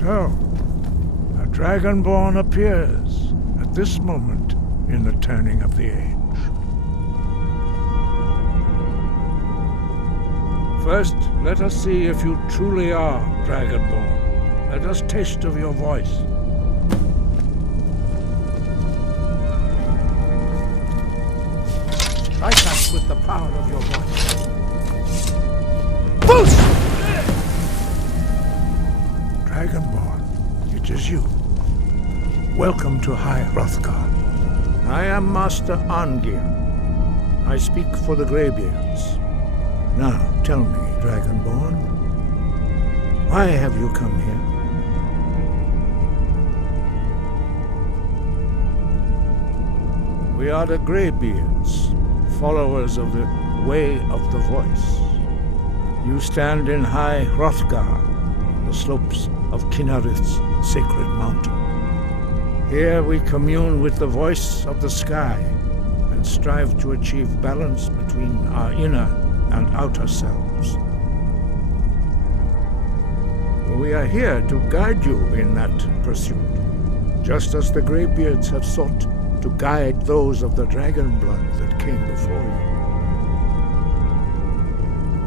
So, a Dragonborn appears at this moment in the turning of the age. First, let us see if you truly are Dragonborn. Let us taste of your voice. Strike us with the power of your voice. Boost! Dragonborn, it is you. Welcome to High Hrothgar. I am Master Arngir. I speak for the Greybeards. Now, tell me, Dragonborn, why have you come here? We are the Greybeards, followers of the Way of the Voice. You stand in High Hrothgar, on the slopes of Kinnarith's sacred mountain. Here we commune with the voice of the sky and strive to achieve balance between our inner and outer selves. We are here to guide you in that pursuit, just as the Greybeards have sought to guide those of the dragon blood that came before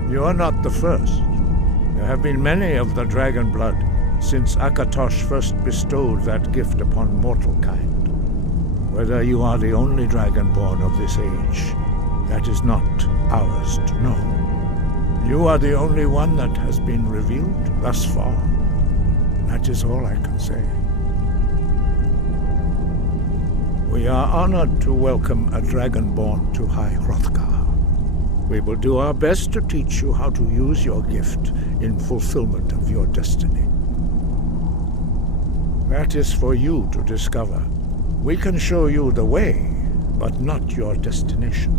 you. You are not the first. There have been many of the dragon blood since Akatosh first bestowed that gift upon mortal kind. Whether you are the only dragonborn of this age, that is not ours to know. You are the only one that has been revealed thus far. That is all I can say. We are honored to welcome a dragonborn to High Hrothgar. We will do our best to teach you how to use your gift in fulfillment of your destiny. That is for you to discover. We can show you the way, but not your destination.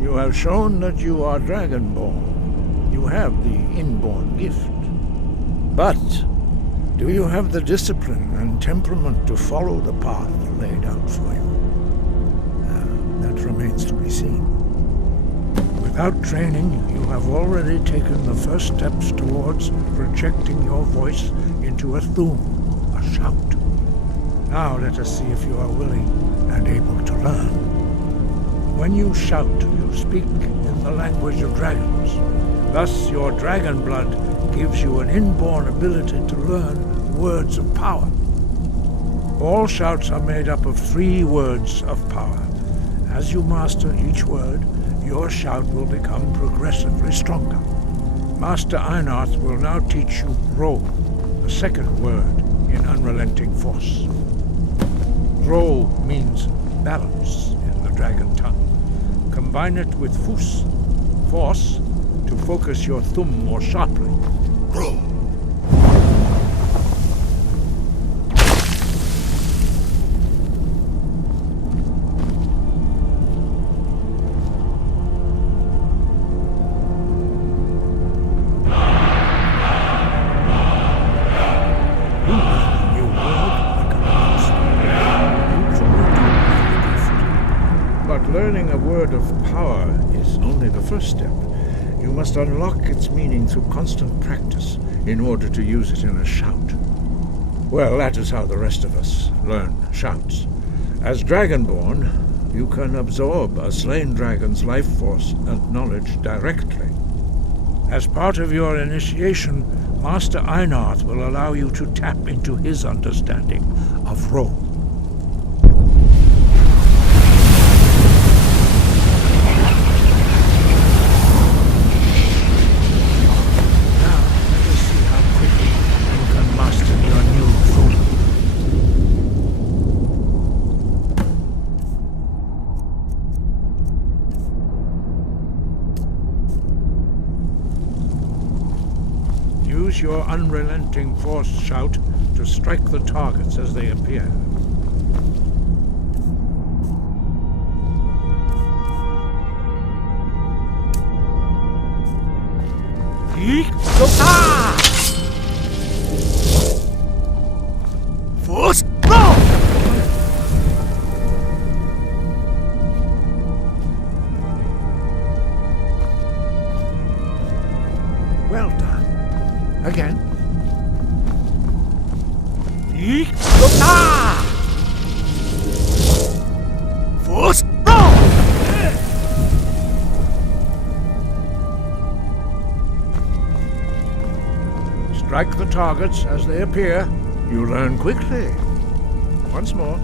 You have shown that you are Dragonborn. You have the inborn gift. But do you have the discipline and temperament to follow the path laid out for you? That remains to be seen. Without training, you have already taken the first steps towards projecting your voice into a thum, a shout. Now let us see if you are willing and able to learn. When you shout, you speak in the language of dragons. Thus, your dragon blood gives you an inborn ability to learn words of power. All shouts are made up of 3 words of power. As you master each word, your shout will become progressively stronger. Master Einarth will now teach you Ro, the second word in Unrelenting Force. Ro means balance in the dragon tongue. Combine it with Fus, force, to focus your thumb more sharply. Ro. Learning a word of power is only the first step. You must unlock its meaning through constant practice in order to use it in a shout. Well, that is how the rest of us learn shouts. As Dragonborn, you can absorb a slain dragon's life force and knowledge directly. As part of your initiation, Master Einarth will allow you to tap into his understanding of Ro. Use your unrelenting force shout to strike the targets as they appear. Force, go! Force roll! Strike the targets as they appear. You learn quickly. Once more.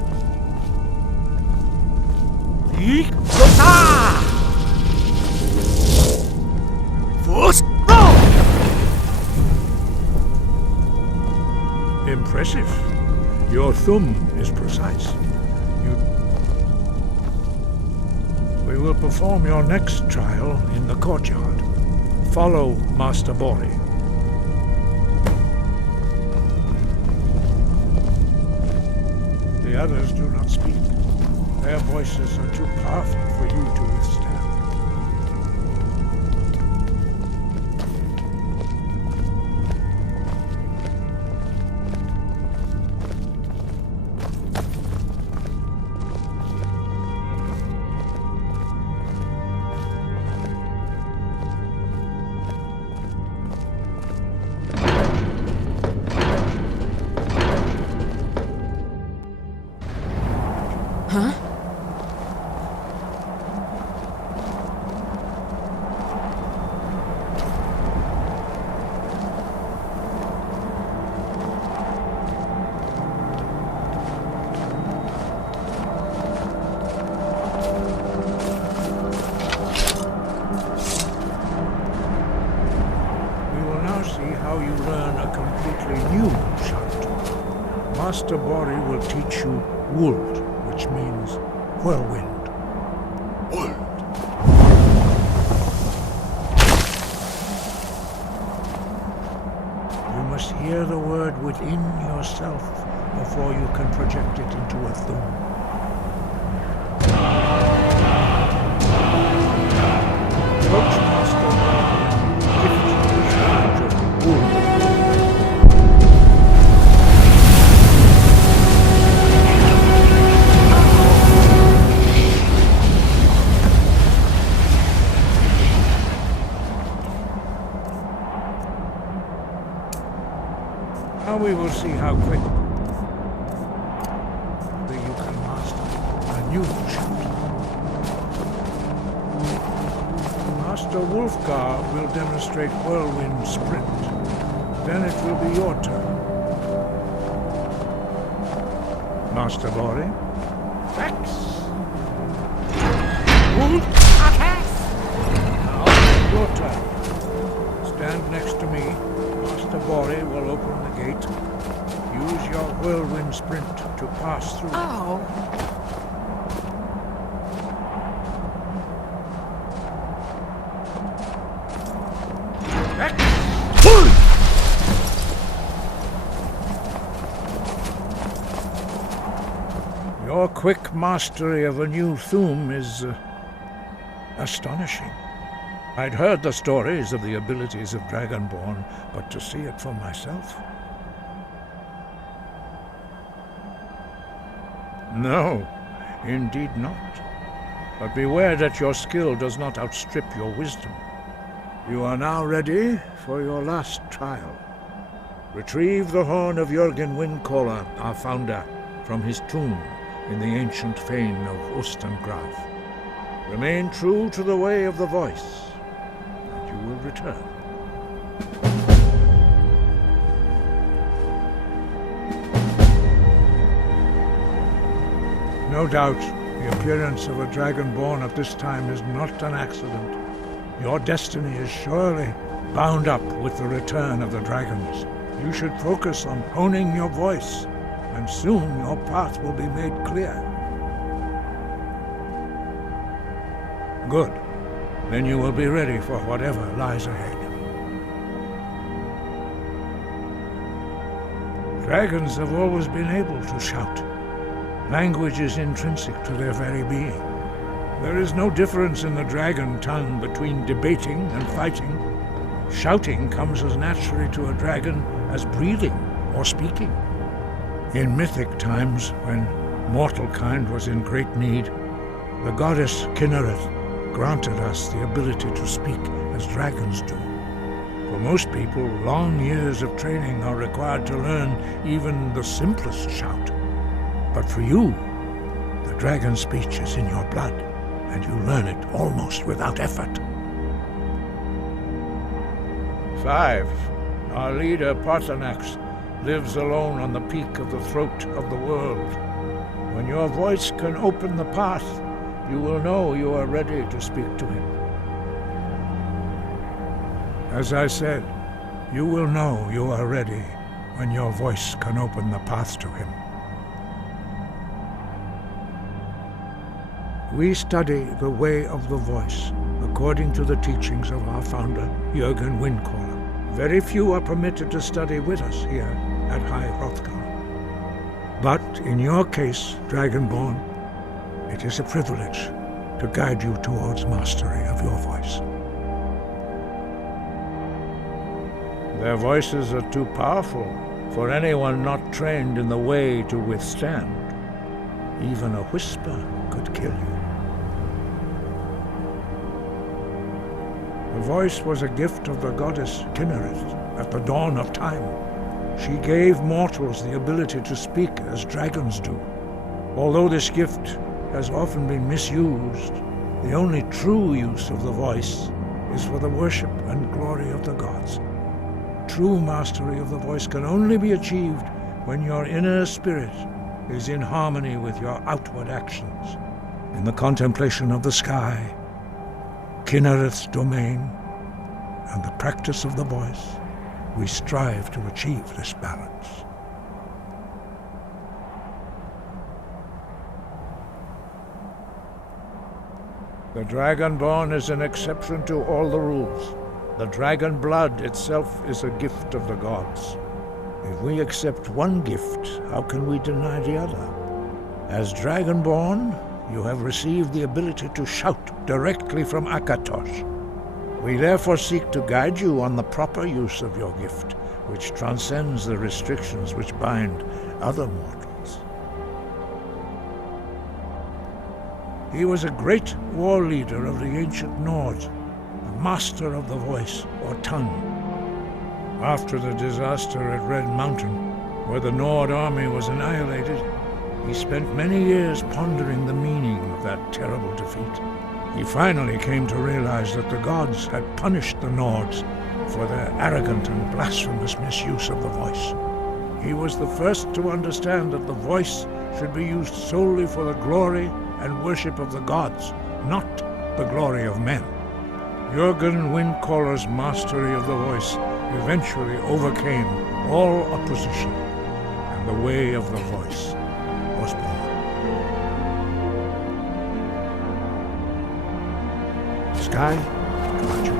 Force roll! Impressive. Your thumb is precise. We will perform your next trial in the courtyard. Follow Master Bori. The others do not speak. Their voices are too powerful for you to withstand. Huh? We will now see how you learn a completely new shout. Master Bori will teach you Wold, which means whirlwind. Wold. You must hear the word within yourself before you can project it into a thum. Approach Master Bori and gift the charge of Wold. Now we will see how quick you can master a new shout. Master Wolfgar will demonstrate Whirlwind Sprint. Then it will be your turn. Master Bori. Rex! Wolf! Now your turn. Stand next to me. Master Bori will open the gate. Use your whirlwind sprint to pass through. Oh. Your quick mastery of a new thum is astonishing. I'd heard the stories of the abilities of Dragonborn, but to see it for myself? No, indeed not. But beware that your skill does not outstrip your wisdom. You are now ready for your last trial. Retrieve the horn of Jürgen Windcaller, our founder, from his tomb in the ancient fane of Ustengrav. Remain true to the way of the voice, and you will return. No doubt, the appearance of a Dragonborn at this time is not an accident. Your destiny is surely bound up with the return of the dragons. You should focus on honing your voice, and soon your path will be made clear. Good. Then you will be ready for whatever lies ahead. Dragons have always been able to shout. Language is intrinsic to their very being. There is no difference in the dragon tongue between debating and fighting. Shouting comes as naturally to a dragon as breathing or speaking. In mythic times, when mortal kind was in great need, the goddess Kinnereth granted us the ability to speak as dragons do. For most people, long years of training are required to learn even the simplest shout. But for you, the dragon speech is in your blood, and you learn it almost without effort. 5. Our leader, Parthenax, lives alone on the peak of the throat of the world. When your voice can open the path, you will know you are ready to speak to him. As I said, you will know you are ready when your voice can open the path to him. We study the way of the voice according to the teachings of our founder, Jürgen Windcaller. Very few are permitted to study with us here at High Hrothgar. But in your case, Dragonborn, it is a privilege to guide you towards mastery of your voice. Their voices are too powerful for anyone not trained in the way to withstand. Even a whisper could kill you. The voice was a gift of the goddess Kinnereth at the dawn of time. She gave mortals the ability to speak as dragons do. Although this gift has often been misused, the only true use of the voice is for the worship and glory of the gods. True mastery of the voice can only be achieved when your inner spirit is in harmony with your outward actions. In the contemplation of the sky, Kinnereth's domain, and the practice of the voice, we strive to achieve this balance. The Dragonborn is an exception to all the rules. The dragon blood itself is a gift of the gods. If we accept one gift, how can we deny the other? As Dragonborn, you have received the ability to shout directly from Akatosh. We therefore seek to guide you on the proper use of your gift, which transcends the restrictions which bind other mortals. He was a great war leader of the ancient Nords, a master of the voice, or tongue. After the disaster at Red Mountain, where the Nord army was annihilated, he spent many years pondering the meaning of that terrible defeat. He finally came to realize that the gods had punished the Nords for their arrogant and blasphemous misuse of the voice. He was the first to understand that the voice should be used solely for the glory and worship of the gods, not the glory of men. Jürgen Windcaller's mastery of the voice eventually overcame all opposition, and the way of the voice was born. Sky, come on, you.